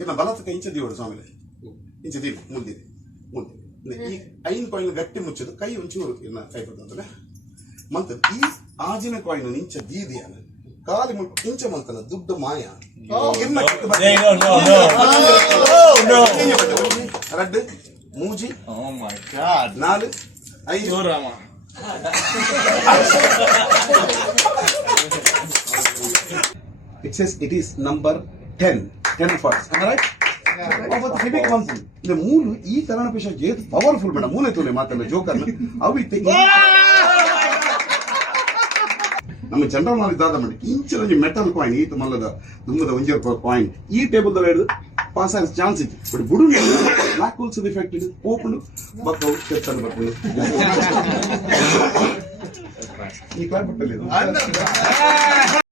ಇನ್ನು ಬಲತಕ ಇಂಚ ದೀವಡು ಸ್ವಾಮಿಲೆ ಇಂಚ ದೀಪ ಮುಂದಿದೆ ಮುಂದೆ ಈ 5 ಕಾಯಿನ್ ಗಟ್ಟಿ ಮುಚ್ಚದು ಕೈ ಒಂಚೂರು ಇನ್ನ ಕೈ ಬರ್ತಂದ್ರೆ ಮಂತ ಈ ಆಜಿನ ಕಾಯಿನ್ ಇಂಚ ದೀದಿ ಅಲ್ಲ ಕಾಲಿ ಇಂಚ ಮಂತನ ದುಡ್ಡು ಮಾಯ ರಡ್ಡು ಮೂಜಿ 4 5 It says it is number 10 first. Am I right? About the heavy comes in. The moon, E. Karana Pisha Jet, powerful, but a moon to the Matan Joker. How we think? ನಮ್ಮ general knowledge ಆದ ಮಾಡಿ ಇಂಚಲ್ಲಿ metal coin ಈ ಮಲ್ಲದ ದುಮ್ಮದ 1 coin ಈ table the pass ಆಗ chance ಇತ್ತು but ಬುಡು block holes effect ಇದೆ open ಬಕ್ಕವು ಕೆತ್ತನ ಬಕ್ಕವು ಈ ಕ್ಲಾಪ್ ಬಿಟ್ಟಲ್ಲಿ